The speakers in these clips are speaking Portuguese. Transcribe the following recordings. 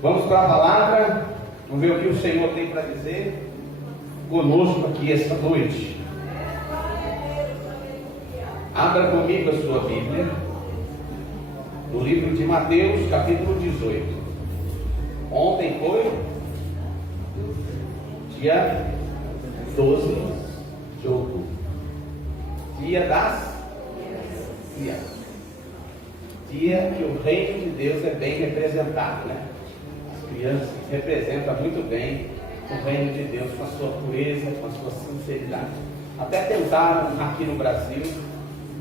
Vamos para a palavra, vamos ver o que o Senhor tem para dizer conosco aqui esta noite. Abra comigo a sua Bíblia, no livro de Mateus, capítulo 18. Ontem foi dia 12 de outubro, dia das crianças, dia que o reino de Deus é bem representado, né? Crianças representam muito bem o reino de Deus com a sua pureza, com a sua sinceridade. Até tentaram aqui no Brasil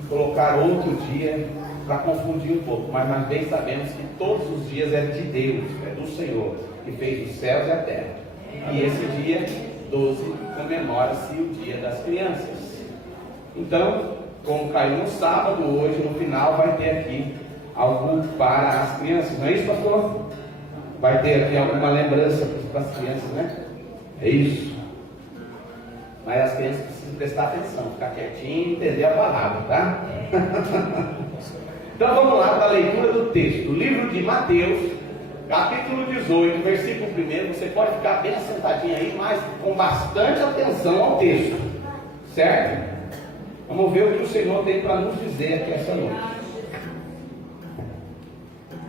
colocar outro dia para confundir um pouco, mas nós bem sabemos que todos os dias é de Deus, é do Senhor, que fez os céus e a terra. E esse dia 12 comemora-se o dia das crianças. Então, como caiu no sábado, hoje no final vai ter aqui algo para as crianças, não é isso, pastor? Vai ter aqui alguma lembrança para as crianças, né? É isso. Mas as crianças precisam prestar atenção, ficar quietinho e entender a palavra, tá? Então vamos lá para a leitura do texto. O livro de Mateus, capítulo 18, versículo 1. Você pode ficar bem sentadinho aí, mas com bastante atenção ao texto, certo? Vamos ver o que o Senhor tem para nos dizer aqui essa noite.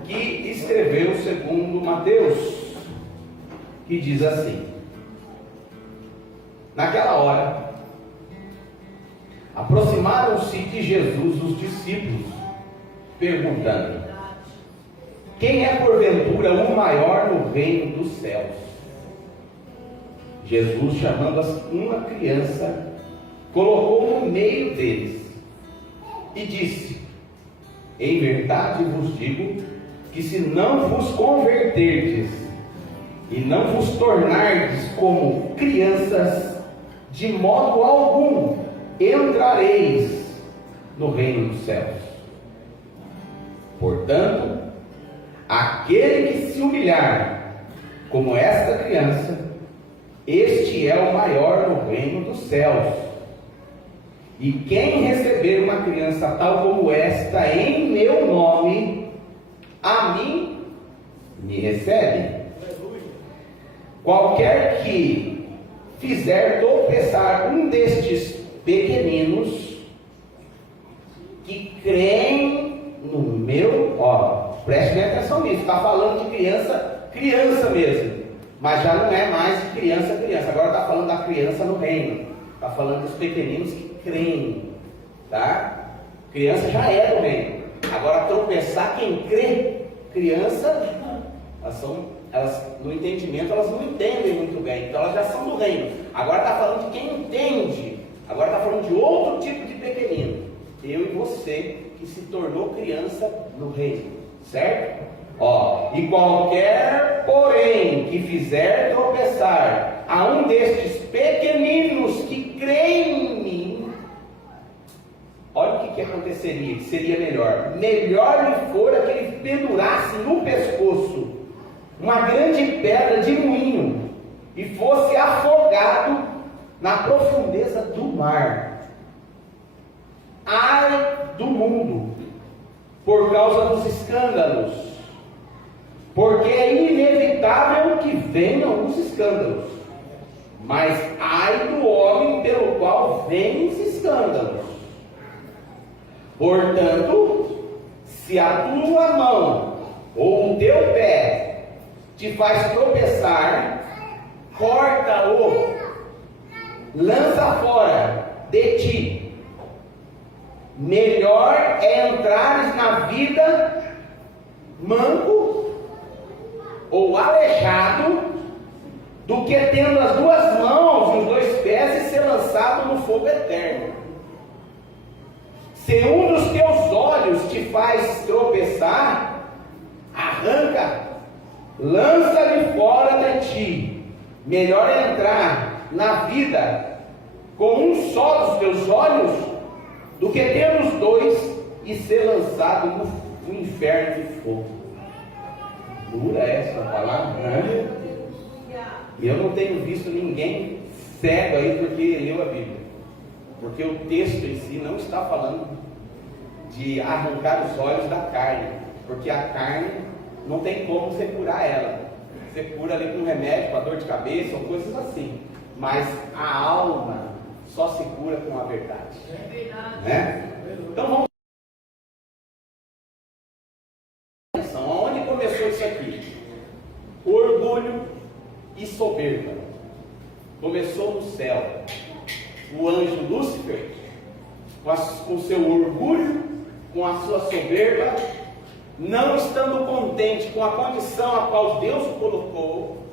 Que escreveu segundo Mateus, que diz assim: naquela hora, aproximaram-se de Jesus os discípulos, perguntando: quem é porventura o maior no reino dos céus? Jesus, chamando uma criança, colocou no meio deles e disse: em verdade vos digo que se não vos converterdes e não vos tornardes como crianças, de modo algum entrareis no reino dos céus. Portanto, aquele que se humilhar como esta criança, este é o maior no reino dos céus. E quem receber uma criança tal como esta em meu nome, a mim me recebe. Qualquer que fizer tropeçar um destes pequeninos que creem no meu, preste bem atenção nisso, está falando de criança mesmo, mas já não é mais de criança, agora está falando da criança no reino, está falando dos pequeninos que creem, tá? Criança já é do reino. Agora, tropeçar quem crê, criança, elas no entendimento, elas não entendem muito bem, então elas já são do reino. Agora está falando de quem entende, agora está falando de outro tipo de pequenino, eu e você, que se tornou criança no reino, certo? E qualquer, porém, que fizer tropeçar a um destes pequeninos que creem em mim, olha o que aconteceria, que seria melhor lhe fora que ele pendurasse no pescoço uma grande pedra de moinho e fosse afogado na profundeza do mar. Ai do mundo por causa dos escândalos, porque é inevitável que venham os escândalos, mas ai do homem pelo qual vêm os escândalos. Portanto, se a tua mão ou o teu pé te faz tropeçar, corta-o, lança fora de ti. Melhor é entrares na vida manco ou aleijado, do que tendo as duas mãos e os dois pés e ser lançado no fogo eterno. Se um dos teus olhos te faz tropeçar, arranca, lança-lhe fora de ti. Melhor é entrar na vida com um só dos teus olhos, do que ter os dois e ser lançado no inferno de fogo. Dura essa palavra, né? E eu não tenho visto ninguém cego aí porque leu a Bíblia, porque o texto em si não está falando de arrancar os olhos da carne, porque a carne não tem como você curar ela. Você cura ali com remédio para dor de cabeça ou coisas assim. Mas a alma só se cura com a verdade. É verdade. Né? Então vamos. Aonde começou isso aqui? Orgulho e soberba. Começou no céu. O anjo Lúcifer, com o seu orgulho, com a sua soberba, não estando contente com a condição a qual Deus o colocou,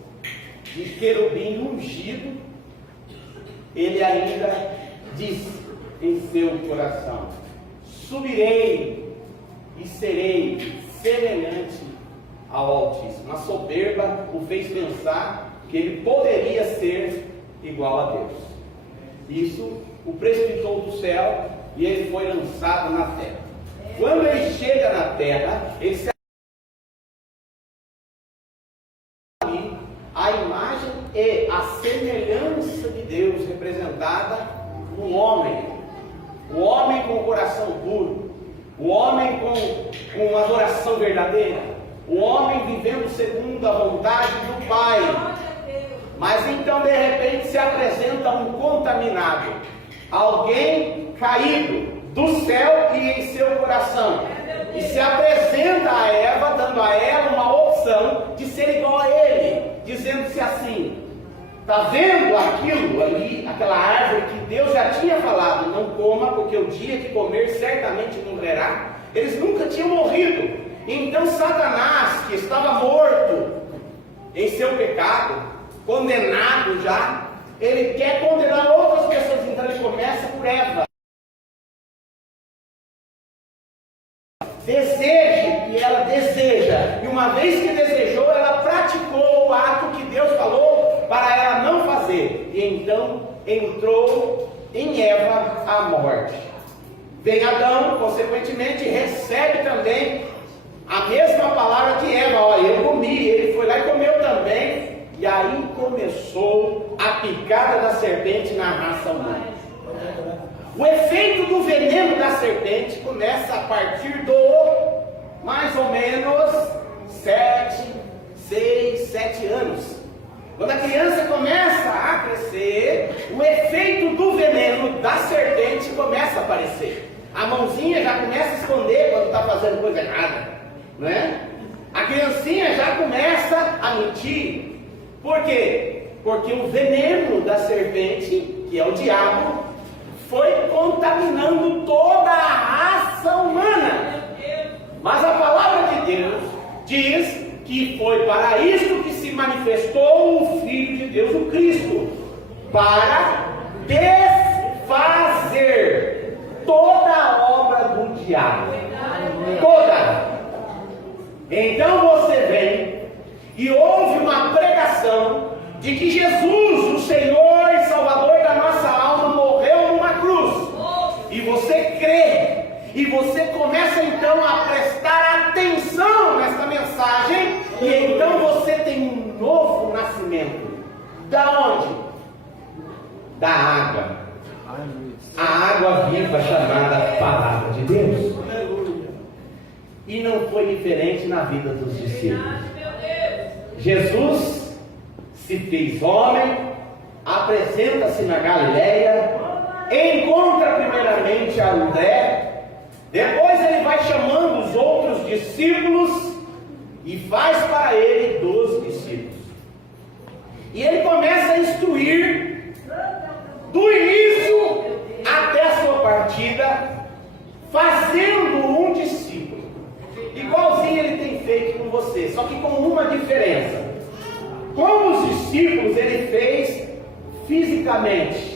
de querubim ungido, ele ainda disse em seu coração: subirei e serei semelhante ao Altíssimo. A soberba o fez pensar que ele poderia ser igual a Deus. Isso o precipitou do céu e ele foi lançado na terra. Quando ele chega na terra, ele se a imagem e a semelhança de Deus representada no homem. O homem com o coração puro, o homem com adoração verdadeira, o homem vivendo segundo a vontade do Pai. Mas então de repente se apresenta um contaminado, alguém caído do céu e em seu coração, e se apresenta a Eva, dando a ela uma opção de ser igual a ele, dizendo-se assim: está vendo aquilo ali, aquela árvore que Deus já tinha falado, não coma, porque o dia que comer certamente morrerá. Eles nunca tinham morrido. Então Satanás, que estava morto em seu pecado, condenado já, ele quer condenar outras pessoas. Então ele começa por Eva. Deseje, e ela deseja, e uma vez que desejou, ela praticou o ato que Deus falou para ela não fazer, e então entrou em Eva a morte. Vem Adão, consequentemente, recebe também a mesma palavra de Eva: olha, eu comi, ele foi lá e comeu também, e aí começou a picada da serpente na raça humana. O efeito do veneno da serpente começa a partir do mais ou menos 6, 7 anos. Quando a criança começa a crescer, o efeito do veneno da serpente começa a aparecer. A mãozinha já começa a esconder quando está fazendo coisa errada, não é? A criancinha já começa a mentir. Por quê? Porque o veneno da serpente, que é o diabo, foi contaminando toda a raça humana. Mas a palavra de Deus diz que foi para isto que se manifestou o Filho de Deus, o Cristo, para desfazer toda a obra do diabo. Toda. Então você vem e ouve uma pregação de que Jesus, o Senhor e Salvador da nossa alma, morreu numa cruz. E você crê. E você começa então a prestar atenção nesta mensagem. E então você tem um novo nascimento. Da onde? Da água. A água viva chamada Palavra de Deus. E não foi diferente na vida dos discípulos. Jesus se fez homem, apresenta-se na Galileia, encontra primeiramente a André, depois ele vai chamando os outros discípulos e faz para ele 12 discípulos. E ele começa a instruir do início até a sua partida, fazendo um discípulo. Igualzinho ele tem feito com você, só que com uma diferença. Com os discípulos ele fez fisicamente.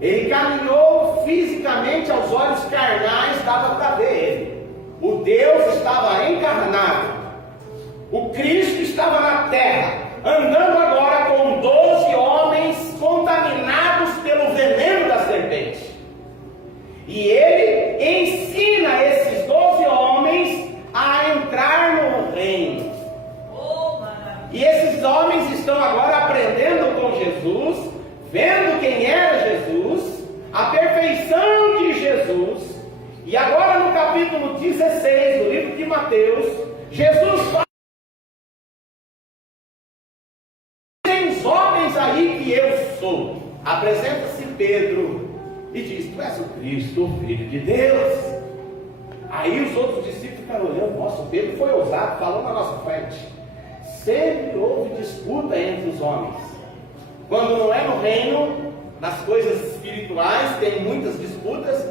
Ele caminhou fisicamente, aos olhos carnais dava para ver ele. O Deus estava encarnado. O Cristo estava na terra, andando agora com 12 homens contaminados pelo veneno da serpente. E ele ensina esses 12 homens a entrar no reino. E esses homens estão agora aprendendo com Jesus, vendo quem era Jesus, a perfeição de Jesus. E agora no capítulo 16 do livro de Mateus, Jesus fala apresenta-se Pedro e diz: tu és o Cristo, o Filho de Deus. Aí os outros discípulos ficaram olhando: nossa, Pedro foi ousado, falou na nossa frente. Sempre houve disputa entre os homens. Quando não é no reino, nas coisas espirituais, tem muitas disputas.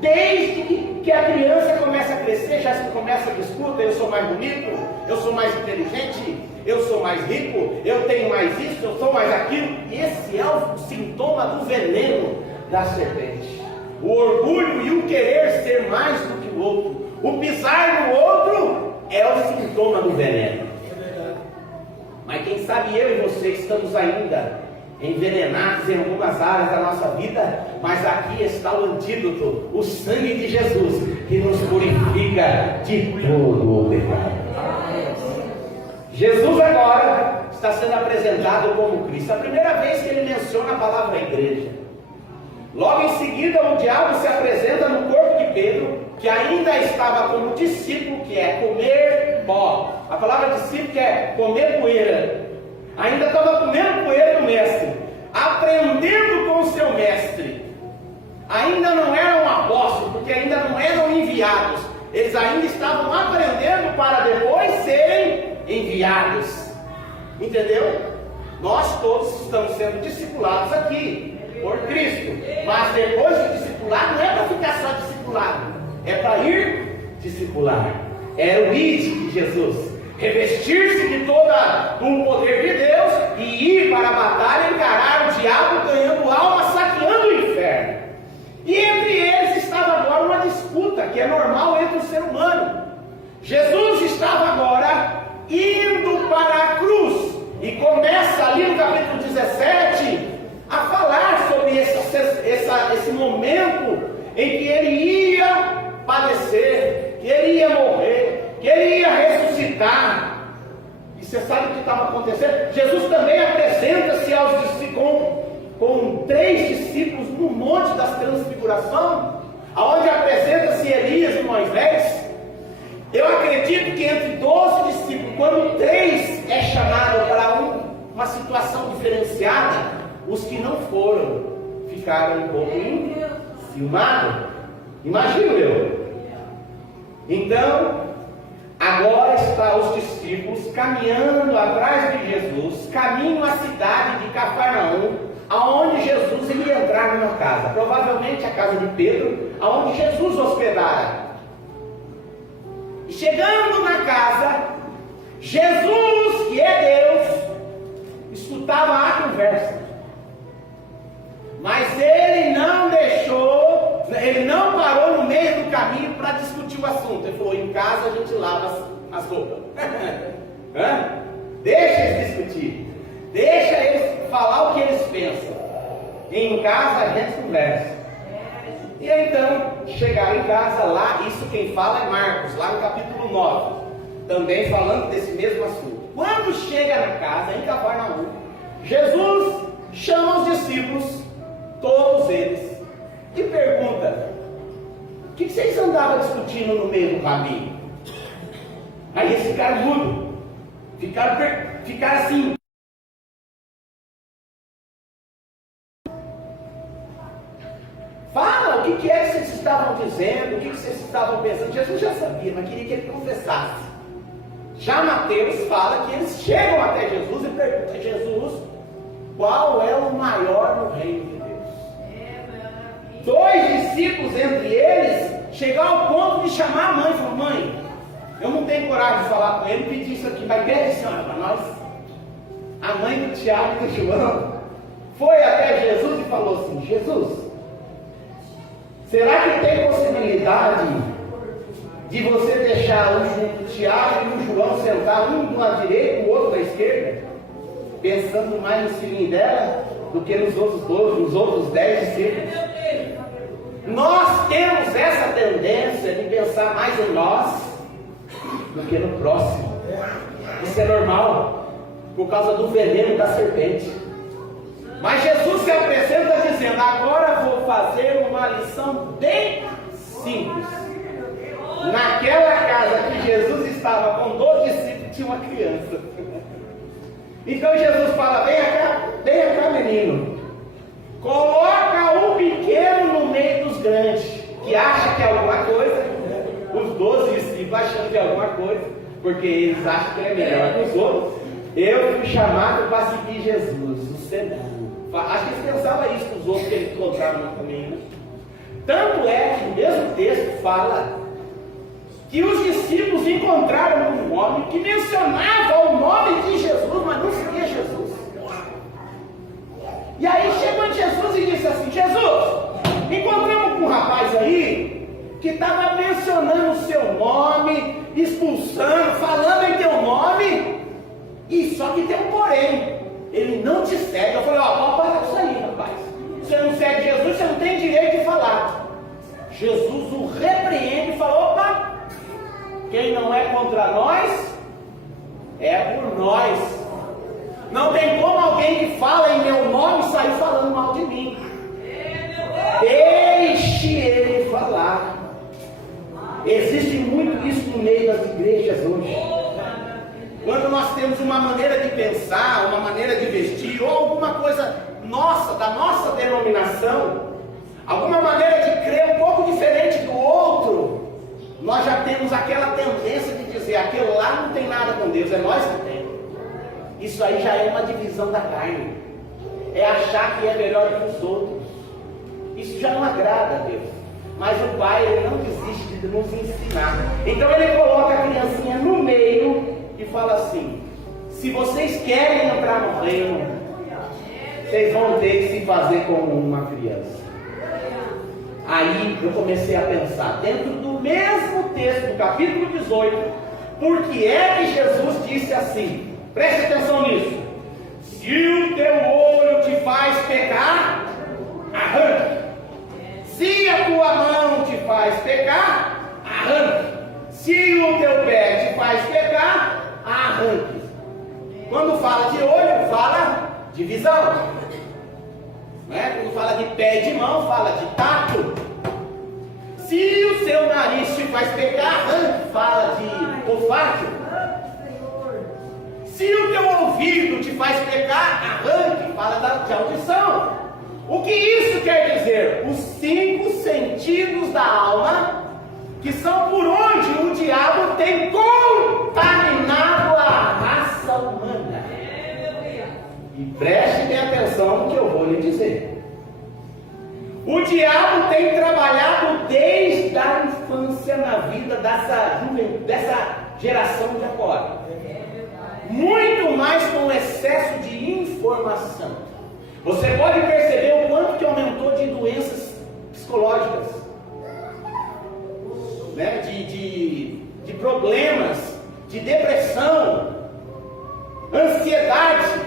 Desde que a criança começa a crescer, já se começa a disputa: eu sou mais bonito, eu sou mais inteligente, eu sou mais rico, eu tenho mais isso, eu sou mais aquilo. E esse é o sintoma do veneno da serpente. O orgulho e o querer ser mais do que o outro, o pisar no outro, é o sintoma do veneno. Mas quem sabe eu e você estamos ainda envenenados em algumas áreas da nossa vida, mas aqui está o antídoto, o sangue de Jesus, que nos purifica de todo o pecado. Jesus agora está sendo apresentado como Cristo. A primeira vez que ele menciona a palavra igreja. Logo em seguida, o diabo se apresenta no corpo de Pedro, que ainda estava como discípulo, que é comer pó. A palavra discípulo que é comer poeira. Ainda estava comendo poeira do mestre, aprendendo com o seu mestre. Ainda não eram apóstolos, porque ainda não eram enviados. Eles ainda estavam aprendendo para depois serem enviados. Entendeu? Nós todos estamos sendo discipulados aqui por Cristo. Mas depois de discipular, não é para ficar só discipulado, é para ir discipular. É o id de Jesus. Revestir-se de todo o poder de Deus e ir para a batalha, encarar o diabo, ganhando alma, saqueando o inferno. E entre eles estava agora uma disputa, que é normal entre o ser humano. Jesus estava agora indo para a cruz, e começa ali no capítulo 17 a falar sobre esse momento em que ele ia padecer, que ele ia morrer, que ele ia ressuscitar. E você sabe o que estava acontecendo? Jesus também apresenta-se aos discípulos com 3 discípulos no Monte das Transfigurações, aonde apresenta-se Elias e Moisés. Eu acredito que entre 12 discípulos, quando 3 é chamado para uma situação diferenciada, os que não foram ficaram um pouco enciumados. Imagino eu. Então, agora está os discípulos caminhando atrás de Jesus, caminho à cidade de Cafarnaum, aonde Jesus iria entrar numa casa, provavelmente a casa de Pedro, aonde Jesus hospedara. E chegando na casa, Jesus, que é Deus, escutava a conversa. Mas ele não deixou, ele não parou no meio do caminho para discutir o assunto. Ele falou: em casa a gente lava as roupas. Deixa eles discutir. Deixa eles falar o que eles pensam. Em casa a gente conversa. E então, chegaram em casa lá, isso quem fala é Marcos, lá no capítulo 9. Também falando desse mesmo assunto. Quando chega na casa, em Cafarnaum, Jesus chama os discípulos, todos eles, e pergunta: o que vocês andavam discutindo no meio do caminho? Aí eles ficaram mudos, ficaram assim. Fala, o que é que vocês estavam dizendo, o que vocês estavam pensando? Jesus já sabia, mas queria que ele confessasse. Já Mateus fala que eles chegam até Jesus e perguntam: Jesus, qual é o maior no reino de Deus? 2 discípulos entre eles chegaram ao ponto de chamar a mãe. Falou: mãe, eu não tenho coragem de falar com ele, pedir isso aqui, mas pede, senhora, para nós. A mãe do Tiago e do João foi até Jesus e falou assim: Jesus, será que tem possibilidade de você deixar o Tiago e o João sentar um do lado direito e o outro da esquerda, pensando mais no filhinho dela do que nos outros 12, nos outros 10 discípulos? Nós temos essa tendência de pensar mais em nós do que no próximo. Isso é normal, por causa do veneno da serpente. Mas Jesus se apresenta dizendo: agora vou fazer uma lição bem simples. Naquela casa que Jesus estava com 12 discípulos, tinha uma criança. Então Jesus fala: vem cá menino, Coloca o pequeno no meio dos grandes, que acha que é alguma coisa, os 12 discípulos achando que é alguma coisa, porque eles acham que é melhor que os outros. Eu fui chamado para seguir Jesus, o segundo. Acho que eles pensavam isso com os outros que eles encontraram no caminho. Tanto é que o mesmo texto fala que os discípulos encontraram um homem que mencionava o nome de Jesus, mas não seguia Jesus. E aí chegou Jesus e disse assim: Jesus, encontramos com um rapaz aí que estava mencionando o seu nome, expulsando, falando em teu nome, e só que tem um porém, ele não te segue. Eu falei: ó, pode parar com isso aí, rapaz. Você não segue Jesus, você não tem direito de falar. Jesus o repreende e falou: opa, quem não é contra nós, é por nós. Não tem como alguém que fala em meu nome sair falando mal de mim. Deixe ele falar. Existe muito isso no meio das igrejas hoje. Quando nós temos uma maneira de pensar, uma maneira de vestir, ou alguma coisa nossa, da nossa denominação, alguma maneira de crer um pouco diferente do outro, nós já temos aquela tendência de dizer: aquele lá não tem nada com Deus, é nós que temos. Isso aí já é uma divisão da carne, é achar que é melhor que os outros. Isso já não agrada a Deus. Mas o Pai, ele não desiste de nos ensinar. Então ele coloca a criancinha no meio e fala assim: se vocês querem entrar no reino, vocês vão ter que se fazer como uma criança. Aí eu comecei a pensar, dentro do mesmo texto, do capítulo 18, por que é que Jesus disse assim? Preste atenção nisso. Se o teu olho te faz pecar, arranque. Se a tua mão te faz pecar, arranque. Se o teu pé te faz pecar, arranque. Quando fala de olho, fala de visão. Quando fala de pé e de mão, fala de tato. Se o seu nariz te faz pecar, arranque, fala de olfato. Se o teu ouvido te faz pecar, arranque, fala de audição. O que isso quer dizer? Os 5 sentidos da alma, que são por onde o diabo tem contaminado a raça humana. E preste bem atenção no que eu vou lhe dizer. O diabo tem trabalhado desde a infância na vida dessa geração de agora. Muito mais com o excesso de informação. Você pode perceber o quanto que aumentou de doenças psicológicas, né? de problemas, de depressão, ansiedade.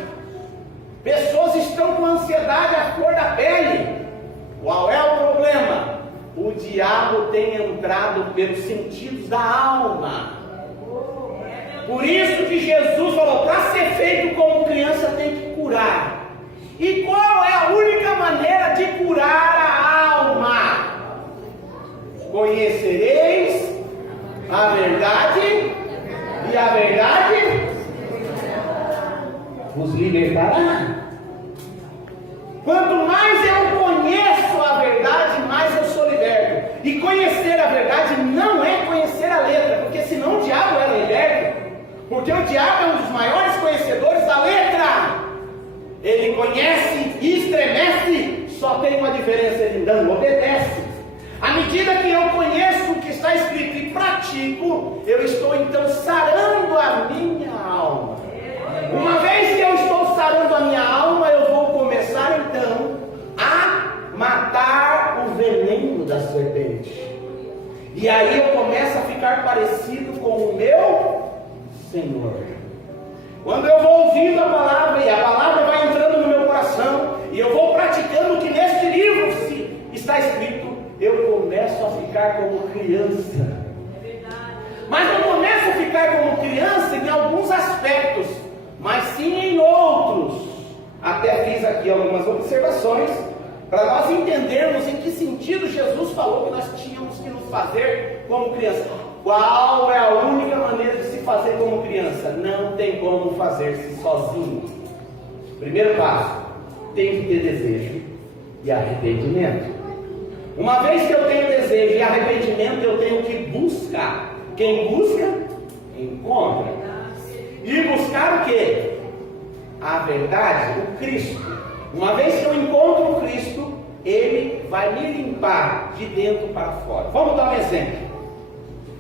Pessoas estão com ansiedade à flor da pele. Qual é o problema? O diabo tem entrado pelos sentidos da alma. Por isso que Jesus falou: para ser feito como criança tem que curar. E qual é a única maneira de curar a alma? Conhecereis a verdade, e a verdade vos libertará. Quanto mais eu conheço a verdade, mais eu sou liberto. E conhecer a verdade não é conhecer a letra, porque senão o diabo era liberto. Porque o diabo é um dos maiores conhecedores da letra. Ele conhece e estremece, só tem uma diferença: ele não obedece. À medida que eu conheço o que está escrito e pratico, eu estou então sarando a minha alma. Uma vez que eu estou sarando a minha alma, eu vou começar então a matar o veneno da serpente. E aí eu começo a ficar parecido com o meu Senhor. Quando eu vou ouvindo a palavra, e a palavra vai entrando no meu coração, e eu vou praticando o que neste livro está escrito, eu começo a ficar como criança. Mas não começo a ficar como criança em alguns aspectos, mas sim em outros. Até fiz aqui algumas observações para nós entendermos em que sentido Jesus falou que nós tínhamos que nos fazer como criança. Qual é a única maneira de se fazer como criança? Não tem como fazer-se sozinho. Primeiro passo: tem que ter desejo. e arrependimento. Uma vez que eu tenho desejo e arrependimento, eu tenho que buscar. Quem busca, encontra. E buscar o quê? A verdade, o Cristo. Uma vez que eu encontro o Cristo, Ele vai me limpar de dentro para fora. Vamos dar um exemplo.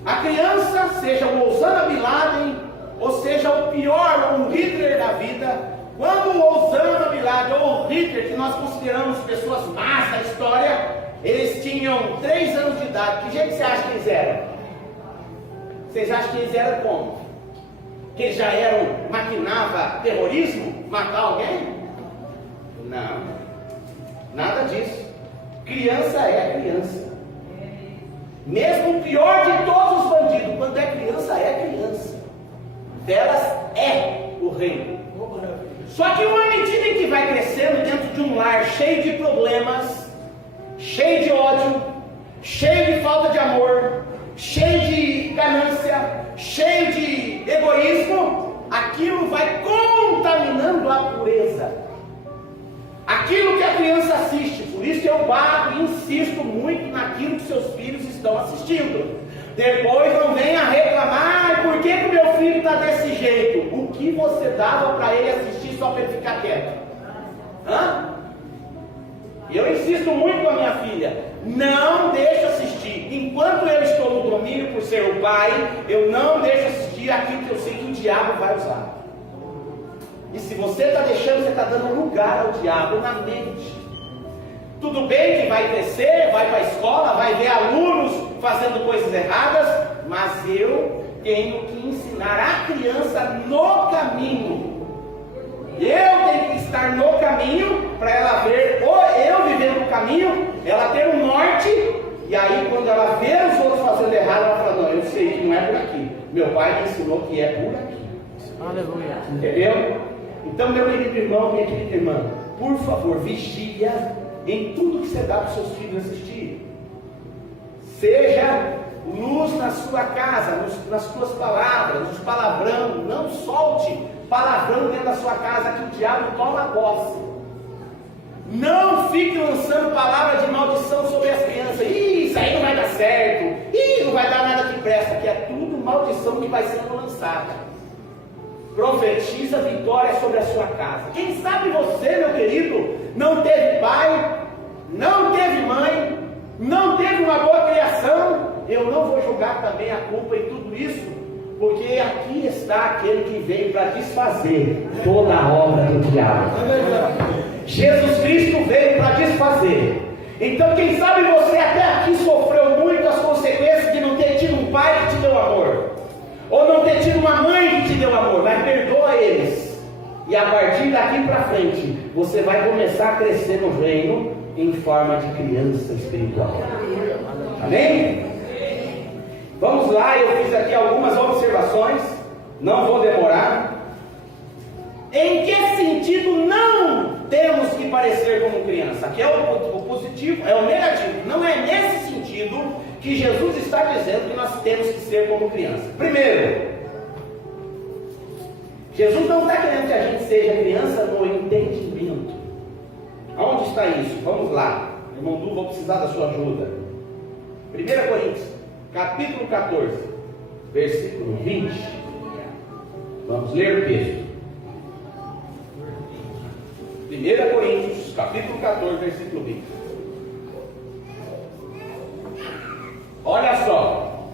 A criança, seja o Osama Bin Laden, ou seja o pior, um Hitler da vida, quando o Osama Bin Laden ou o Hitler, que nós consideramos pessoas más da história, eles tinham 3 anos de idade. Que jeito você acha que eles eram? Vocês acham que eles eram como? Que eles já eram, maquinava terrorismo? Matar alguém? Não, nada disso. Criança é criança. Mesmo o pior de todos os bandidos, quando é criança. Delas é o reino. Só que uma medida em que vai crescendo dentro de um lar cheio de problemas, cheio de ódio, cheio de falta de amor, cheio de ganância, cheio de egoísmo, aquilo vai contaminando a pureza. Aquilo que a criança assiste, por isso eu bato e insisto muito naquilo que seus filhos estão assistindo. Depois não venha reclamar, por que o meu filho está desse jeito? O que você dava para ele assistir só para ele ficar quieto? Eu insisto muito com a minha filha, não deixe assistir. Enquanto eu estou no domínio por ser o pai, eu não deixo assistir aquilo que eu sei que o diabo vai usar. E se você está deixando, você está dando lugar ao diabo na mente. Tudo bem que vai crescer, vai para a escola, vai ver alunos fazendo coisas erradas, mas eu tenho que ensinar a criança no caminho. Eu tenho que estar no caminho para ela ver, ou eu vivendo no caminho, ela ter um norte, e aí quando ela vê os outros fazendo errado, ela fala, não, eu sei que não é por aqui. Meu pai me ensinou que é por aqui. Aleluia. Entendeu? Então, meu querido irmão, minha querida irmã, por favor, vigia em tudo que você dá para os seus filhos assistir. Seja luz na sua casa, nas suas palavras, nos palavrão. Não solte palavrão dentro da sua casa que o diabo toma posse. Não fique lançando palavras de maldição sobre as crianças. Isso aí não vai dar certo. Não vai dar nada que presta. Que é tudo maldição que vai sendo lançada. Profetiza vitória sobre a sua casa. Quem sabe você, meu querido, não teve pai, não teve mãe, não teve uma boa criação. Eu não vou julgar também a culpa em tudo isso, porque aqui está aquele que veio para desfazer toda a obra do diabo. Jesus Cristo veio para desfazer. Então, quem sabe você até aqui sofreu muito as consequências de não ter tido um pai que te deu amor, ou não ter tido uma mãe que te deu amor, mas perdoa eles. E a partir daqui para frente, você vai começar a crescer no reino em forma de criança espiritual. Amém? Vamos lá, eu fiz aqui algumas observações, não vou demorar. Em que sentido não temos que parecer como criança? Aqui é o positivo, é o negativo. Não é nesse sentido que Jesus está dizendo que nós temos que ser como criança. Primeiro, Jesus não está querendo que a gente seja criança no entendimento. Aonde está isso? Vamos lá. Irmão Du, vou precisar da sua ajuda. 1 Coríntios, capítulo 14, versículo 20. Vamos ler o texto. 1 Coríntios, capítulo 14, versículo 20. Olha só,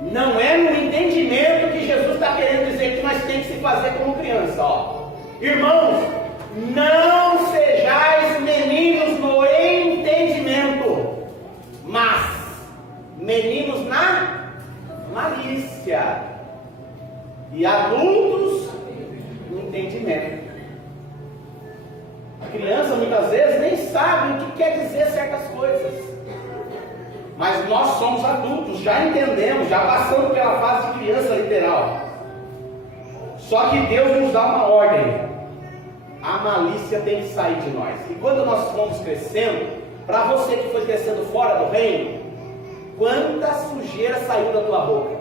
não é no entendimento que Jesus está querendo dizer que nós temos que se fazer como criança. Irmãos, não sejais meninos no entendimento, mas meninos na malícia, e adultos no entendimento. A criança muitas vezes nem sabe o que quer dizer certas coisas. Mas nós somos adultos, já entendemos, já passamos pela fase de criança literal. Só que Deus nos dá uma ordem. A malícia tem que sair de nós. E quando nós fomos crescendo, para você que foi crescendo fora do reino, quanta sujeira saiu da tua boca.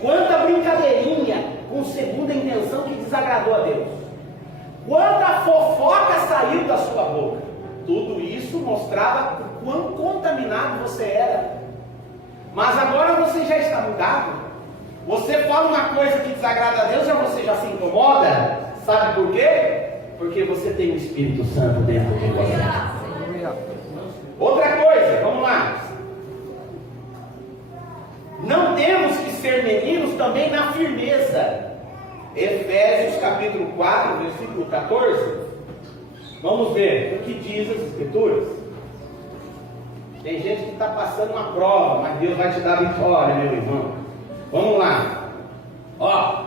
Quanta brincadeirinha com segunda intenção que desagradou a Deus. Quanta fofoca saiu da sua boca. Tudo isso mostrava o quão contaminado você era. Mas agora você já está mudado. Você fala uma coisa que desagrada a Deus, você já se incomoda. Sabe por quê? Porque você tem o Espírito Santo dentro de você. Outra coisa, vamos lá. Não temos que ser meninos também na firmeza. Efésios capítulo 4, versículo 14. Vamos ver o que diz as Escrituras. Tem gente que está passando uma prova, mas Deus vai te dar vitória, meu irmão. Vamos lá. Ó,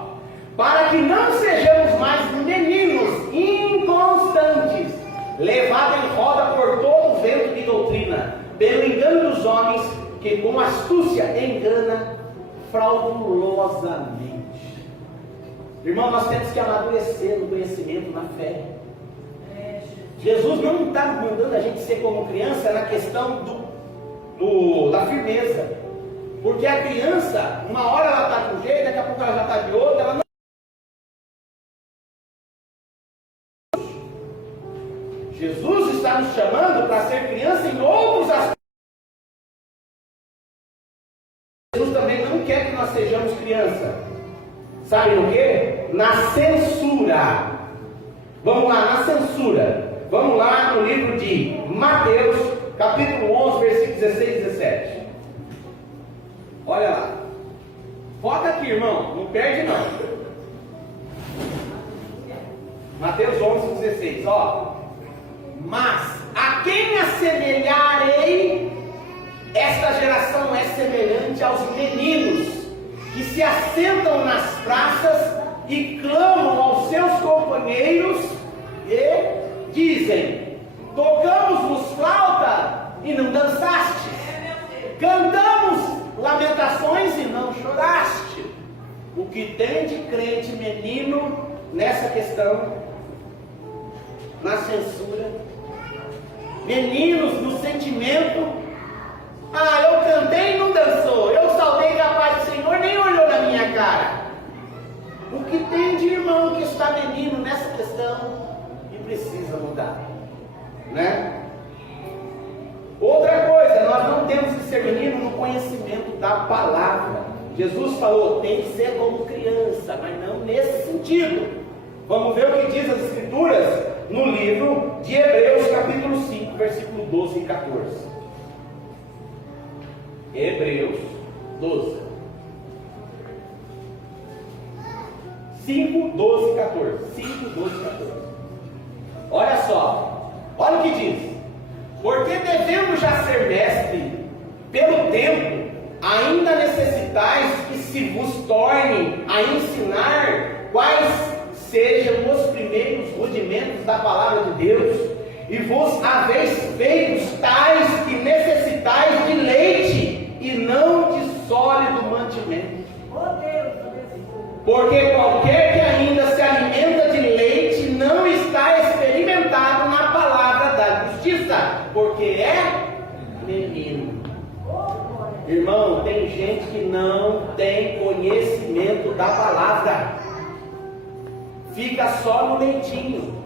para que não sejamos mais meninos inconstantes, levados em roda por todo o vento de doutrina, pelo engano dos homens, que com astúcia engana fraudulosamente. Irmão, nós temos que amadurecer no conhecimento, na fé. Jesus não está mandando a gente ser como criança na questão da firmeza. Porque a criança, uma hora ela está de um jeito, daqui a pouco ela já está de outro, ela não... Jesus está nos chamando para ser criança em outros aspectos. Jesus também não quer que nós sejamos criança. Sabe no que? Na censura. Vamos lá, na censura. Vamos lá no livro de Mateus, capítulo 11, versículos 16 e 17. Olha lá. Foca aqui, irmão. Não perde, não. Mateus 11, 16. Ó. Mas a quem assemelharei? Esta geração é semelhante aos meninos que se assentam nas praças e clamam aos seus companheiros e dizem: tocamos-vos flauta e não dançaste, cantamos lamentações e não choraste. O que tem de crente menino nessa questão, na censura, meninos no sentimento. Ah, eu cantei e não dançou, eu saudei da paz do Senhor, nem olhou na minha cara. O que tem de irmão que está menino nessa questão e precisa mudar, né? Outra coisa, nós não temos que ser menino no conhecimento da palavra. Jesus falou, tem que ser como criança, mas não nesse sentido. Vamos ver o que diz as Escrituras no livro de Hebreus, capítulo 5, versículo 12 e 14. Hebreus 12. 5, 12 e 14. 5, 12 e 14. Olha só. Olha o que diz. Porque devendo já ser mestre, pelo tempo, ainda necessitais que se vos torne a ensinar quais sejam os primeiros rudimentos da palavra de Deus, e vos haveis feitos tais que necessitais de leite e não de sólido mantimento. Porque qualquer que ainda se alimenta de leite não está experimentado na palavra da justiça, porque é menino. Irmão, tem gente que não tem conhecimento da palavra, fica só no leitinho,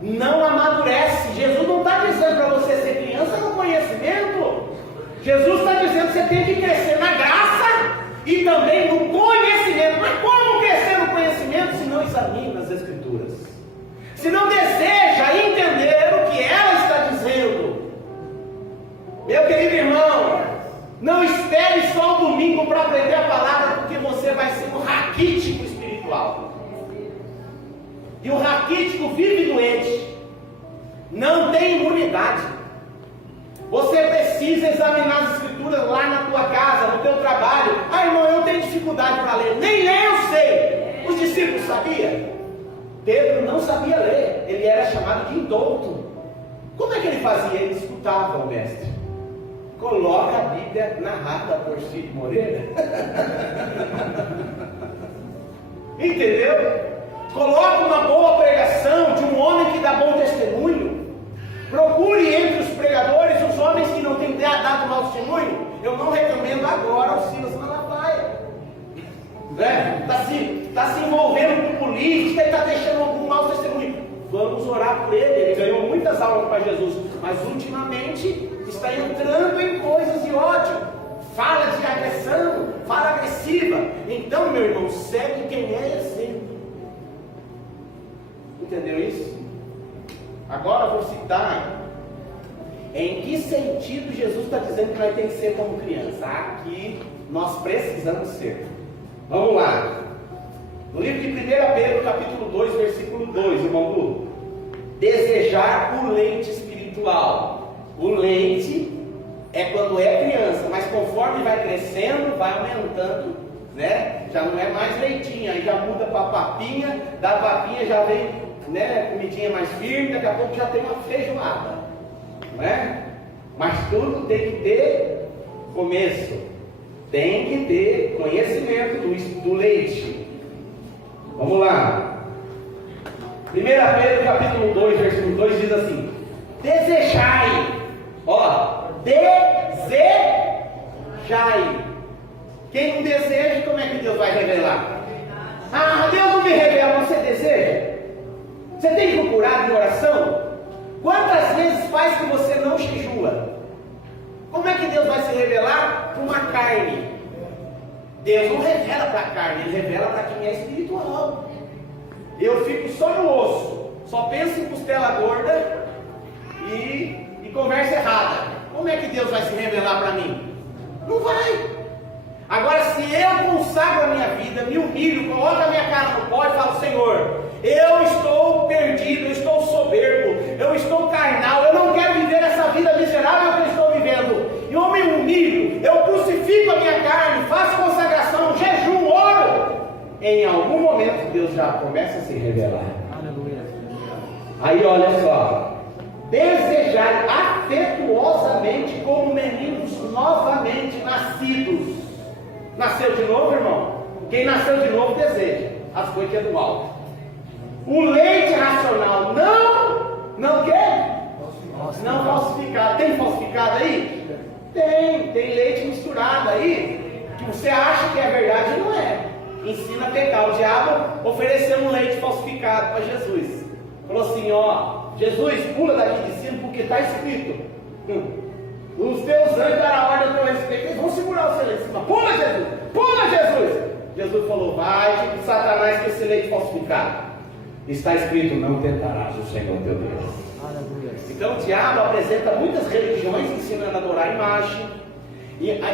não amadurece. Jesus não está dizendo para você ser criança no conhecimento. Jesus está dizendo que você tem que crescer na graça e também no conhecimento. Mas como crescer no conhecimento se não examina as Escrituras? Se não deseja entender o que ela está dizendo? Meu querido irmão, não espere só o domingo para aprender a palavra, porque você vai ser um raquítico espiritual. E o raquítico vive doente, não tem imunidade. Você precisa examinar as Escrituras lá na tua casa, no teu trabalho. Ah, irmão, eu tenho dificuldade para ler. Nem ler eu sei. Os discípulos sabiam? Pedro não sabia ler. Ele era chamado de indouto. Como é que ele fazia? Ele escutava o mestre. Coloca a Bíblia narrada por Cid Moreira. Entendeu? Coloca uma boa pregação de um homem que dá bom testemunho. Procure entre os pregadores os homens que não têm dado mau testemunho. Eu não recomendo agora o Silas Malafaia, né? Está se envolvendo com política e está deixando algum mau testemunho. vamos orar por ele. Ele ganhou muitas almas para Jesus, mas ultimamente está entrando em coisas de ódio, fala de agressão, fala agressiva. Então, meu irmão, segue quem é exemplo. Entendeu isso? Agora vou citar em que sentido Jesus está dizendo que nós temos que ser como criança. Aqui nós precisamos ser. Vamos lá. No livro de 1 Pedro, capítulo 2, versículo 2, irmão Lu. Desejar o leite espiritual. O leite é quando é criança, mas conforme vai crescendo, vai aumentando, né? Já não é mais leitinho, aí já muda para papinha, da papinha já vem, né, comidinha mais firme, daqui a pouco já tem uma feijoada, não é? Mas tudo tem que ter começo, tem que ter conhecimento do leite. Vamos lá. 1 Pedro capítulo 2, versículo 2 diz assim: desejai, desejai. Quem não deseja, como é que Deus vai revelar? Ah, Deus não me revela, você deseja? Você tem procurado em oração? Quantas vezes faz que você não jejua? Como é que Deus vai se revelar para uma carne? Deus não revela para a carne, Ele revela para quem é espiritual. Eu fico só no osso, só penso em costela gorda e conversa errada. Como é que Deus vai se revelar para mim? Não vai. Agora, se eu consagro a minha vida, me humilho, coloco a minha cara no pó e falo: Senhor, eu estou perdido, eu estou soberbo, eu estou carnal, eu não quero viver essa vida miserável que eu estou vivendo. Eu me humilho, eu crucifico a minha carne, faço consagração, jejum, oro. Em algum momento Deus já começa a se revelar. Aleluia. Aí olha só: desejar afetuosamente como meninos novamente nascidos. Nasceu de novo, irmão? Quem nasceu de novo deseja as coisas que é do alto. O leite racional não quer? Não falsificado. Tem falsificado aí? Tem leite misturado aí, que você acha que é verdade e não é. Ensina a pecar. O diabo ofereceu um leite falsificado para Jesus. Falou assim: Jesus, pula daqui de cima, porque está escrito: os teus anjos darão a ordem ao teu respeito, eles vão segurar você lá em cima. Pula, Jesus! Pula, Jesus! Jesus falou: vai, Satanás, com esse leite falsificado. Está escrito: não tentarás o Senhor teu Deus. Aleluia. Então o diabo apresenta muitas religiões ensinando a adorar a imagem,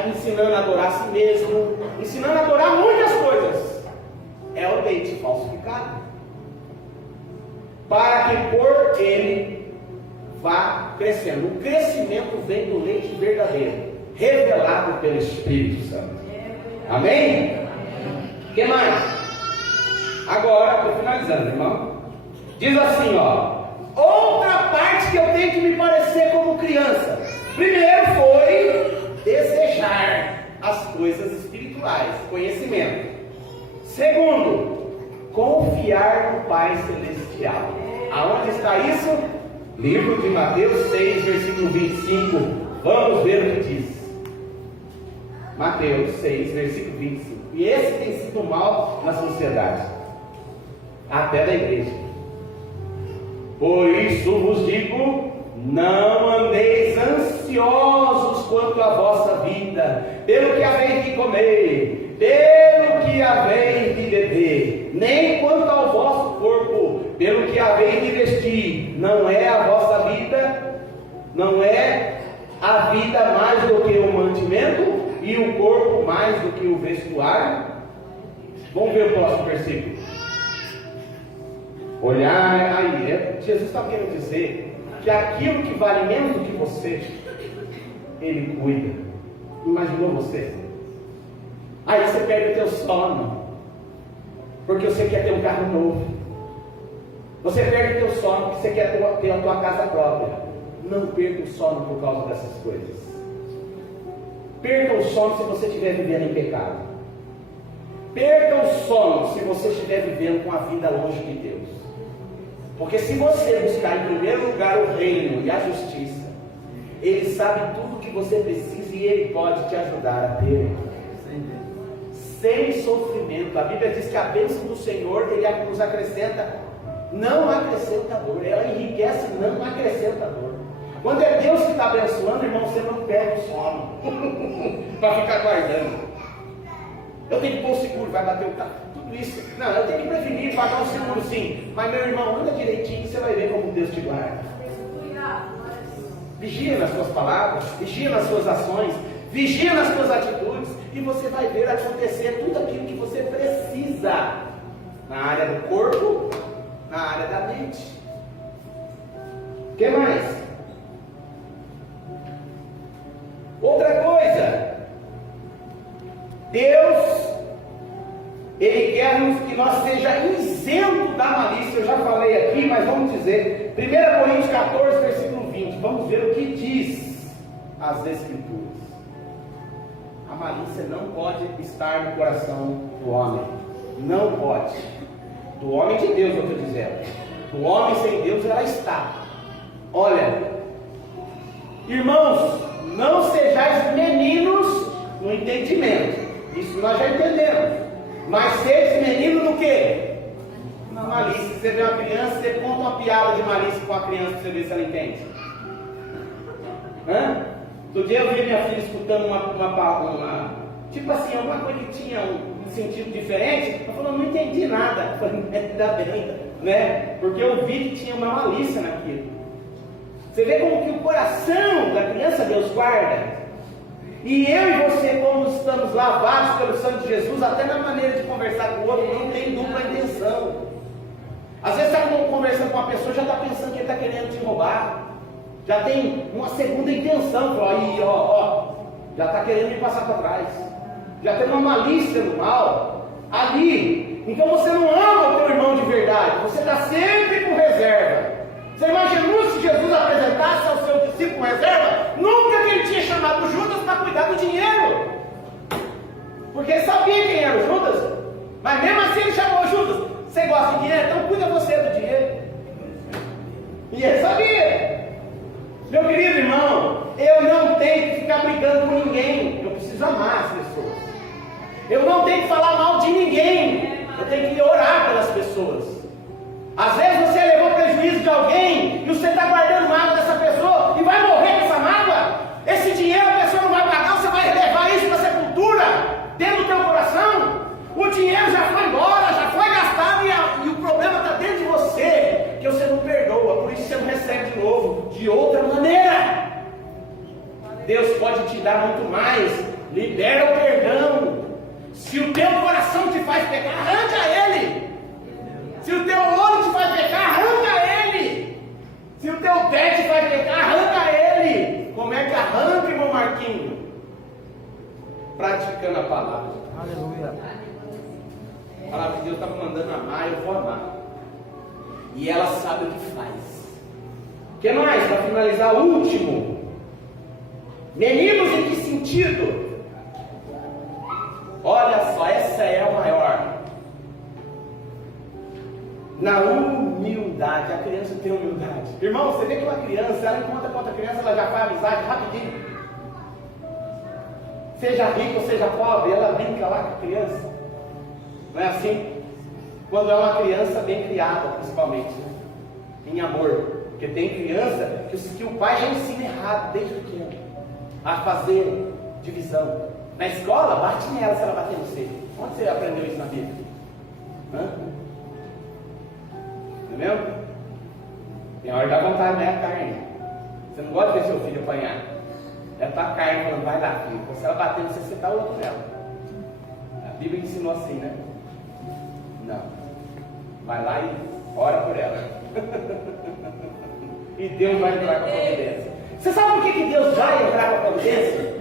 ensinando a adorar a si mesmo, ensinando a adorar muitas coisas. É o leite falsificado, para que por ele vá crescendo. O crescimento vem do leite verdadeiro, revelado pelo Espírito Santo. Amém? O que mais? Agora, estou finalizando, irmão. Diz assim, outra parte que eu tenho que me parecer como criança. Primeiro foi desejar as coisas espirituais, conhecimento. Segundo, confiar no Pai Celestial. Aonde está isso? Livro de Mateus 6, versículo 25. Vamos ver o que diz. Mateus 6, versículo 25. E esse tem sido mal na sociedade, até da igreja. Por isso vos digo: não andeis ansiosos quanto à vossa vida, pelo que haveis de comer, pelo que haveis de beber, nem quanto ao vosso corpo, pelo que haveis de vestir. Não é a vossa vida, não é a vida mais do que o mantimento, e o corpo mais do que o vestuário? Vamos ver o próximo versículo. Olhar aí, Jesus está querendo dizer que aquilo que vale menos do que você, Ele cuida. Imaginou você? Aí você perde o teu sono, porque você quer ter um carro novo. Você perde o teu sono porque você quer ter a tua casa própria. Não perca o sono por causa dessas coisas. Perca o sono se você estiver vivendo em pecado. Perca o sono se você estiver vivendo com a vida longe de Deus. Porque se você buscar em primeiro lugar o reino e a justiça, Ele sabe tudo o que você precisa e Ele pode te ajudar a ter. Sem sofrimento. A Bíblia diz que a bênção do Senhor, Ele nos acrescenta não acrescenta dor. Ela enriquece, não acrescenta dor. Quando é Deus que está abençoando, irmão, você não perde o sono para ficar guardando. Eu tenho que pôr o seguro, vai bater o carro. Tudo isso. Não, eu tenho que prevenir, pagar o seguro sim. Mas meu irmão, anda direitinho, você vai ver como Deus te guarda. Vigia nas suas palavras, vigia nas suas ações, vigia nas suas atitudes, e você vai ver acontecer tudo aquilo que você precisa na área do corpo, na área da mente. O que mais? Outra coisa, Deus, Ele quer que nós sejamos isentos da malícia. Eu já falei aqui, mas vamos dizer, 1 Coríntios 14, versículo 20, vamos ver o que diz as Escrituras. A malícia não pode estar no coração do homem, não pode. Do homem de Deus, eu estou dizendo. Do homem sem Deus, ela está. Olha, irmãos, não sejais meninos no entendimento. Isso nós já entendemos. Mas seja menino no quê? Na malícia. Você vê uma criança, você conta uma piada de malícia com a criança para você ver se ela entende. Outro dia eu vi minha filha escutando uma tipo assim, alguma coisa que tinha um sentido diferente. Ela falou, não entendi nada. Eu falei, ainda bem, né? Porque eu vi que tinha uma malícia naquilo. Você vê como que o coração da criança Deus guarda. E eu e você, como estamos lavados pelo sangue de Jesus, até na maneira de conversar com o outro, não tem dupla intenção. Às vezes está conversando com uma pessoa, já está pensando que ele está querendo te roubar. Já tem uma segunda intenção. Aí, já está querendo me passar para trás. Já tem uma malícia no mal ali. Então você não ama o teu irmão de verdade. Você está sempre com reserva. Você imaginou se Jesus apresentasse ao seu discípulo reserva? Nunca que ele tinha chamado Judas para cuidar do dinheiro. Porque ele sabia quem era o Judas. Mas mesmo assim ele chamou Judas. Você gosta de dinheiro? Então cuida você do dinheiro. E ele sabia. Meu querido irmão, eu não tenho que ficar brigando com ninguém. Eu preciso amar as pessoas. Eu não tenho que falar mal de ninguém. Eu tenho que orar pelas pessoas. Às vezes você levou prejuízo de alguém e você está guardando mágoa dessa pessoa e vai morrer com essa mágoa. Esse dinheiro a pessoa não vai pagar, você vai levar isso para a sepultura dentro do teu coração. O dinheiro já foi embora, já foi gastado e o problema está dentro de você, que você não perdoa, por isso você não recebe de novo, de outra maneira. Deus pode te dar muito mais. Libera o perdão. Se o teu coração te faz pecar, arranca ele. Se o teu olho te faz pecar, arranca ele. Se o teu pé te faz pecar, arranca ele. Como é que arranca, irmão Marquinhos? Praticando a palavra. Aleluia. A palavra de Deus está me mandando amar, eu vou amar. E ela sabe o que faz. O que mais? Para finalizar, o último. Meninos, em que sentido? Olha só, essa é a maior. Na humildade. A criança tem humildade. Irmão, você vê que uma criança, ela encontra com outra criança, ela já faz amizade rapidinho. Seja rico ou seja pobre, ela brinca lá com a criança. Não é assim? Quando é uma criança bem criada, principalmente, né? Em amor. Porque tem criança que o pai já ensina errado, desde pequeno, a fazer divisão. Na escola, bate nela se ela bater no você. Onde você aprendeu isso na Bíblia? Entendeu? Tem hora de dar vontade, não é a carne. Você não gosta de ver seu filho apanhar. É a tua carne falando, vai lá, filho. Se ela bater no você está o outro dela. A Bíblia ensinou assim, né? Não. Vai lá e ora por ela. E Deus vai entrar com a providência. Você sabe por que Deus vai entrar com a providência?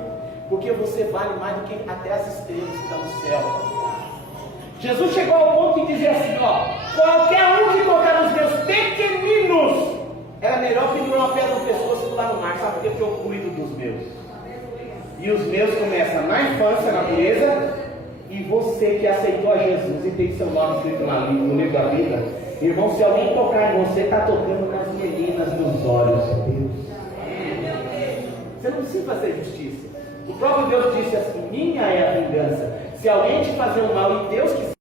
Porque você vale mais do que até as estrelas que estão no céu. Jesus chegou ao ponto de dizer assim, qualquer um que tocar nos meus pequeninos, era melhor pendurar uma pedra no pescoço e pular no mar. Sabe por quê? Porque eu cuido dos meus. E os meus começam na infância, na pureza. E você que aceitou a Jesus e tem seu nome escrito no livro da vida, irmão, se alguém tocar em você, está tocando nas meninas dos olhos de Deus. Você não precisa fazer justiça. O próprio Deus disse assim, minha é a vingança. Se alguém te fazer um mal e Deus quiser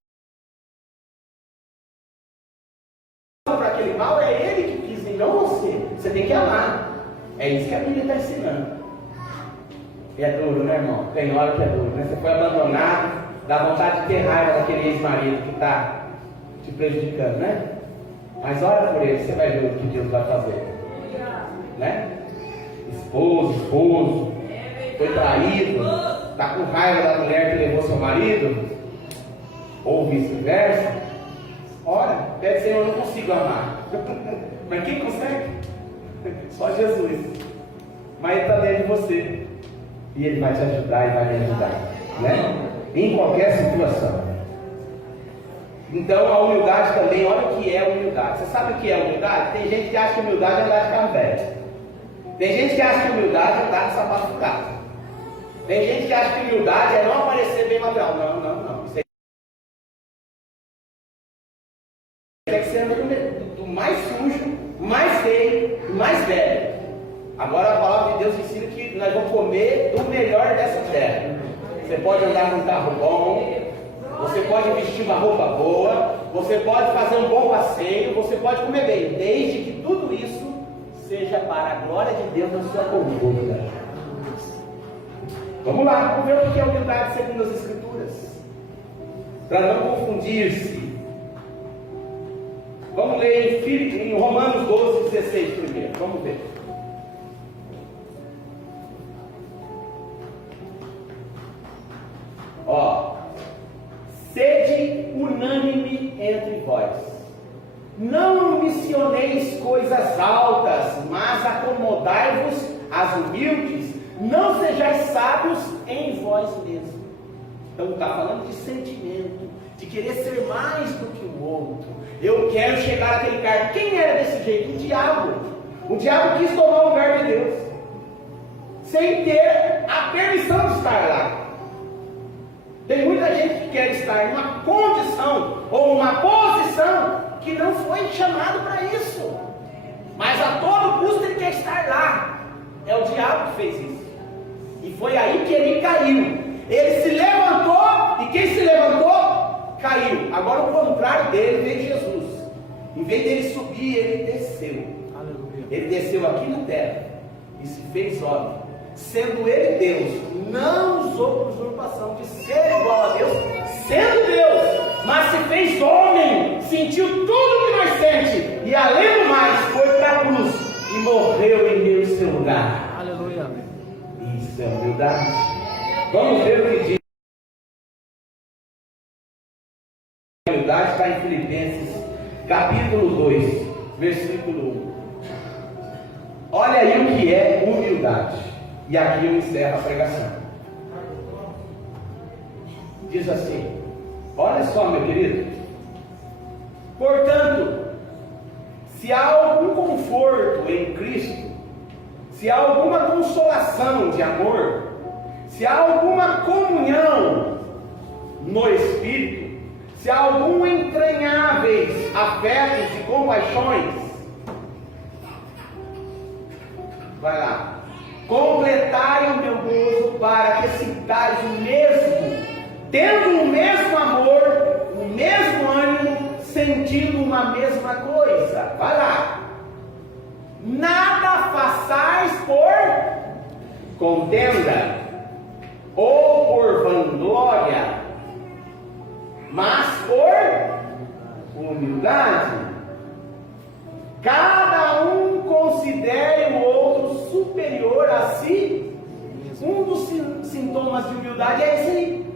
para aquele mal, é ele que quis e não você. Você tem que amar. É isso que a Bíblia está ensinando. E é duro, né, irmão? Tem hora que é duro, né? Você foi abandonado, dá vontade de ter raiva daquele ex-marido que está te prejudicando, né? Mas ora por ele, você vai ver o que Deus vai fazer. Né? Esposo, foi traído, está com raiva da mulher que levou seu marido, ou vice-versa. Ora, pede, Senhor, eu não consigo amar. Mas quem consegue? Só Jesus. Mas Ele está dentro de você. E Ele vai te ajudar e vai me ajudar. Né? Em qualquer situação. Então a humildade também, olha o que é humildade. Você sabe o que é humildade? Tem gente que acha que humildade é andar de carro velho. Tem gente que acha que humildade é andar de sapato furado. Tem gente que acha que humildade é não aparecer bem material. Não. Isso tem que ser do mais sujo, mais feio, mais velho. Agora a palavra de Deus ensina que nós vamos comer do melhor dessa terra. Você pode andar num carro bom, você pode vestir uma roupa boa, você pode fazer um bom passeio, você pode comer bem, desde que tudo isso seja para a glória de Deus na sua conduta. Vamos lá, vamos ver o que é humildade segundo as Escrituras, para não confundir-se. Vamos ler em Romanos 12, 16 primeiro, vamos ver. Ó, sede unânime entre vós, não ambicioneis coisas altas, mas acomodai-vos às humildes, não sejais sábios em vós mesmos. Então está falando de sentimento, de querer ser mais do que o outro. Eu quero chegar naquele cargo. Quem era desse jeito? O diabo. O diabo quis tomar o lugar de Deus, sem ter a permissão de estar lá. Tem muita gente que quer estar em uma condição ou uma posição que não foi chamado para isso, mas a todo custo ele quer estar lá. É o diabo que fez isso, e foi aí que ele caiu. Ele se levantou, e quem se levantou caiu. Agora o contrário dele veio Jesus. Em vez dele subir, ele desceu. Aleluia. Ele desceu aqui na terra e se fez homem. Sendo ele Deus, não usou por usurpação de ser igual a Deus, sendo Deus, mas se fez homem, sentiu tudo que nós sente, e além do mais, foi para a cruz e morreu em meu seu lugar. Aleluia. Isso é humildade. Vamos ver o que diz. A humildade está em Filipenses, capítulo 2, versículo 1. Olha aí o que é humildade. E aqui eu encerro a pregação. Diz assim, olha só, meu querido. Portanto, se há algum conforto em Cristo, se há alguma consolação de amor, se há alguma comunhão no Espírito, se há algum entranháveis afetos e compaixões, vai lá. Completai o meu gozo para que sintais o mesmo, tendo o mesmo amor, o mesmo ânimo, sentindo uma mesma coisa. Vai lá. Nada façais por contenda ou por vanglória, mas por humildade. Cada um considere o outro superior a si. Um dos sintomas de humildade é esse aí: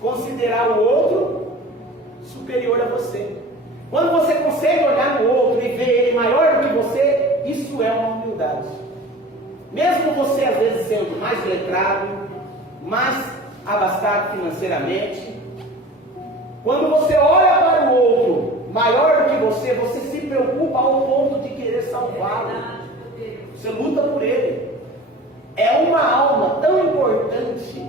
considerar o outro superior a você. Quando você consegue olhar no outro e ver ele maior do que você, isso é uma humildade. Mesmo você às vezes sendo mais letrado, mais abastado financeiramente, quando você olha para o outro maior do que você, você se preocupa ao ponto de querer salvá-lo. Você luta por ele. É uma alma tão importante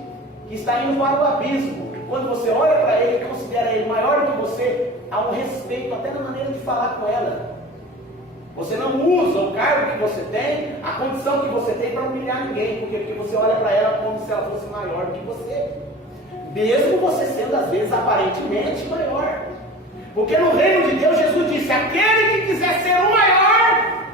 que está indo para o abismo. Quando você olha para ele e considera ele maior do que você, há um respeito até na maneira de falar com ela. Você não usa o cargo que você tem, a condição que você tem para humilhar ninguém, porque você olha para ela como se ela fosse maior do que você, mesmo você sendo às vezes aparentemente maior. Porque no reino de Deus, Jesus disse: aquele que quiser ser o maior,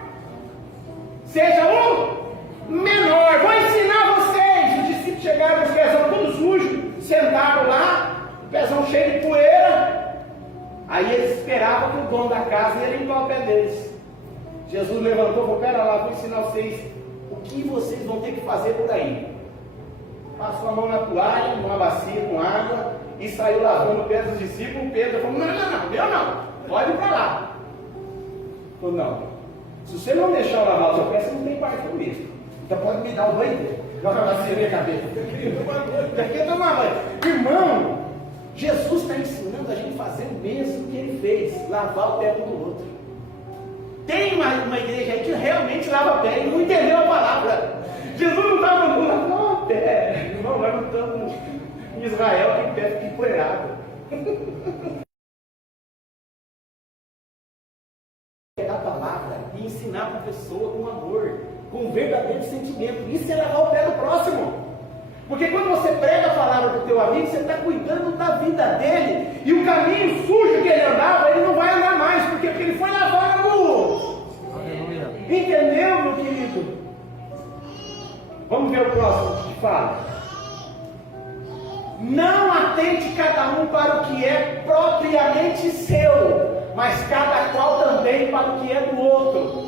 seja o menor. Vou ensinar vocês. Os discípulos chegaram, os pezão todos sujos, sentaram lá, o pezão cheio de poeira. Aí eles esperavam que o dono da casa ia limpar o pé deles. Jesus levantou e falou: pera lá, vou ensinar vocês o que vocês vão ter que fazer por aí. Passou a mão na toalha, numa bacia com água, e saiu lavando o pé dos discípulos. Pedro falou: não, eu não, pode ir para lá. Falou: não, se você não deixar eu lavar o seu pé, você não tem parte comigo. Então pode me dar um banho, joga a bacia na minha cabeça. Daqui eu tomo uma banho. Irmão, Jesus está ensinando a gente a fazer o mesmo que ele fez, lavar o pé um do outro. Tem uma igreja aí que realmente lava pé e não entendeu a palavra. Jesus não estava mandando lavar pé. Irmão, nós não estamos em Israel que pé fica empoeirado. Pegar a palavra e ensinar para a pessoa com amor, com um verdadeiro sentimento. Isso é lavar o pé do próximo. Porque quando você prega a palavra para o teu amigo, você está cuidando da vida dele. E o caminho sujo que ele andava, ele não vai andar mais. Porque ele foi lavado. Entendeu, meu querido? Vamos ver o próximo que te fala. Não atente cada um para o que é propriamente seu, mas cada qual também para o que é do outro.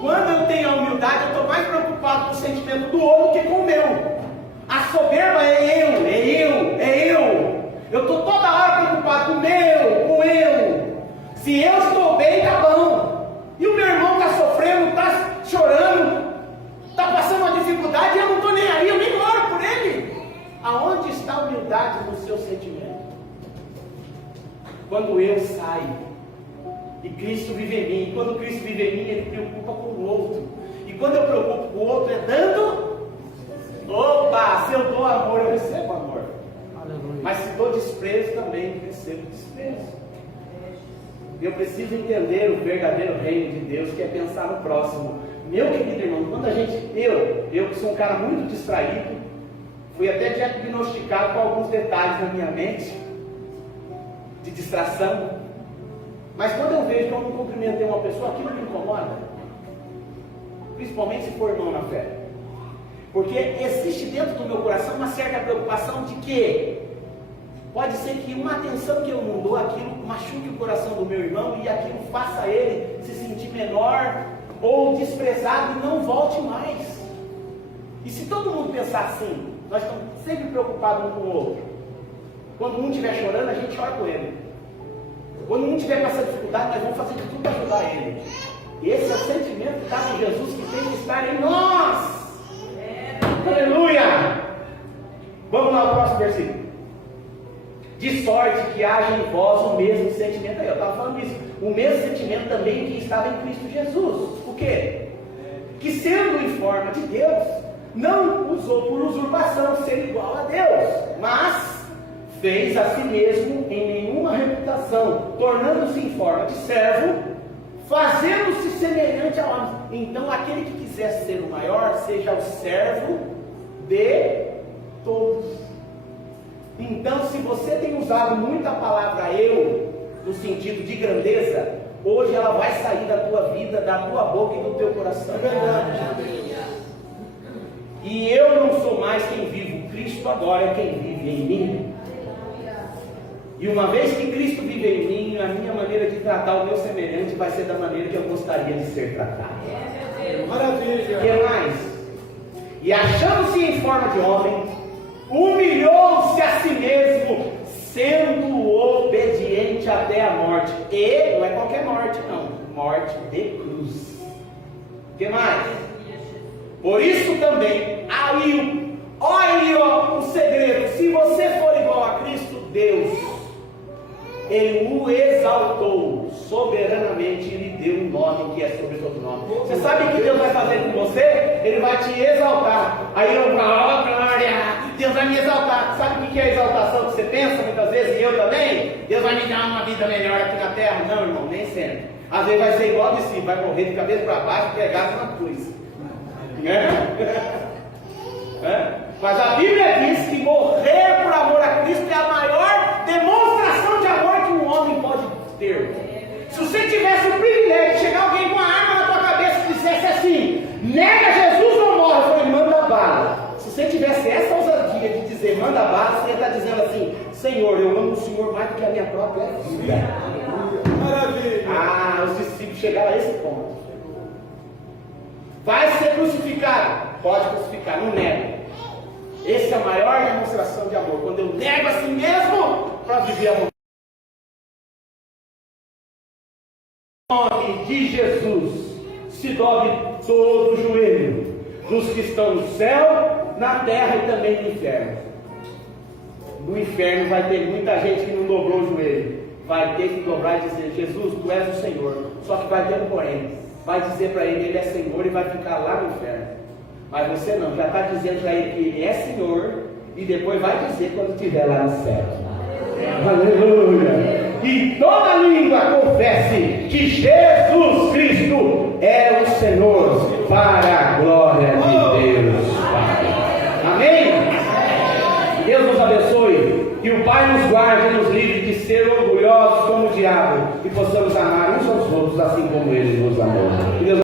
Quando eu tenho a humildade, eu estou mais preocupado com o sentimento do outro que com o meu. A soberba é eu. Eu estou toda hora preocupado com o meu, com eu. Se eu estou bem, tá bom. E o meu irmão está sofrendo, está chorando, está passando uma dificuldade, e eu não estou nem aí, eu nem oro por ele. Aonde está a humildade no seu sentimento? Quando eu saio e Cristo vive em mim, quando Cristo vive em mim, ele preocupa com o outro. E quando eu preocupo com o outro, é dando. Opa, se eu dou amor, eu recebo amor. Aleluia. Mas se dou desprezo, também recebo desprezo. Eu preciso entender o verdadeiro reino de Deus, que é pensar no próximo. Meu querido irmão, quando a gente, eu que sou um cara muito distraído, fui até diagnosticado com alguns detalhes na minha mente, de distração. Mas quando eu vejo que eu não cumprimentei uma pessoa, aquilo me incomoda. Principalmente se for irmão na fé. Porque existe dentro do meu coração uma certa preocupação de que pode ser que uma atenção que eu não dou, aquilo machuque o coração do meu irmão e aquilo faça ele se sentir menor ou desprezado e não volte mais. E se todo mundo pensar assim, nós estamos sempre preocupados um com o outro. Quando um estiver chorando, a gente chora com ele. Quando um estiver passando dificuldade, nós vamos fazer de tudo para ajudar ele. Esse é o sentimento que está com Jesus, que tem que estar em nós. Aleluia! Vamos lá ao próximo versículo. De sorte que haja em vós o mesmo sentimento. Aí eu estava falando isso. O mesmo sentimento também que estava em Cristo Jesus. O quê? Que sendo em forma de Deus, não usou por usurpação ser igual a Deus, mas fez a si mesmo em nenhuma reputação, tornando-se em forma de servo, fazendo-se semelhante a homens. Então aquele que quiser ser o maior, seja o servo de todos. Então, se você tem usado muito a palavra eu, no sentido de grandeza, hoje ela vai sair da tua vida, da tua boca e do teu coração. E eu não sou mais quem vive, Cristo agora é quem vive em mim. E uma vez que Cristo vive em mim, a minha maneira de tratar o meu semelhante vai ser da maneira que eu gostaria de ser tratado. Maravilha! O que mais? E achando-se em forma de homem, humilhou-se a si mesmo, sendo obediente até a morte. E não é qualquer morte, não. Morte de cruz. O que mais? Por isso também, aí, olha o segredo. Se você for igual a Cristo, Deus, Ele o exaltou soberanamente e lhe deu um nome que é sobre todo nome. Você sabe o que Deus vai fazer com você? Ele vai te exaltar. Aí eu falo, oh, glória, Deus vai me exaltar. Sabe o que é a exaltação que você pensa muitas vezes? E eu também? Deus vai me dar uma vida melhor aqui na terra. Não, irmão, nem sempre. Às vezes vai ser igual de si, vai morrer de cabeça para baixo, pregado na cruz. Mas a Bíblia diz que morrer por amor a Cristo é a maior demonstração de amor que um homem pode termos. Se você tivesse o privilégio de chegar alguém com a arma na tua cabeça e dissesse assim, nega Jesus ou morre, eu falei, manda bala. Se você tivesse essa ousadia de dizer manda bala, você ia estar dizendo assim, Senhor, eu amo o Senhor mais do que a minha própria vida. Maravilha. Ah, os discípulos chegaram a esse ponto. Vai ser crucificado? Pode crucificar, não nega. Essa é a maior demonstração de amor. Quando eu nego a si mesmo para viver a vontade. Em nome de Jesus, se dobre todo o joelho dos que estão no céu, na terra e também no inferno. No inferno vai ter muita gente que não dobrou o joelho. Vai ter que dobrar e dizer, Jesus, tu és o Senhor. Só que vai ter um porém. Vai dizer para ele, ele é Senhor e vai ficar lá no inferno. Mas você não, já está dizendo para ele que ele é Senhor e depois vai dizer quando estiver lá no céu. Aleluia! E toda língua confesse que Jesus Cristo é o Senhor, para a glória de Deus Pai. Amém? Deus nos abençoe, que o Pai nos guarde e nos livre de ser orgulhosos como o diabo e possamos amar uns aos outros assim como Ele nos amou.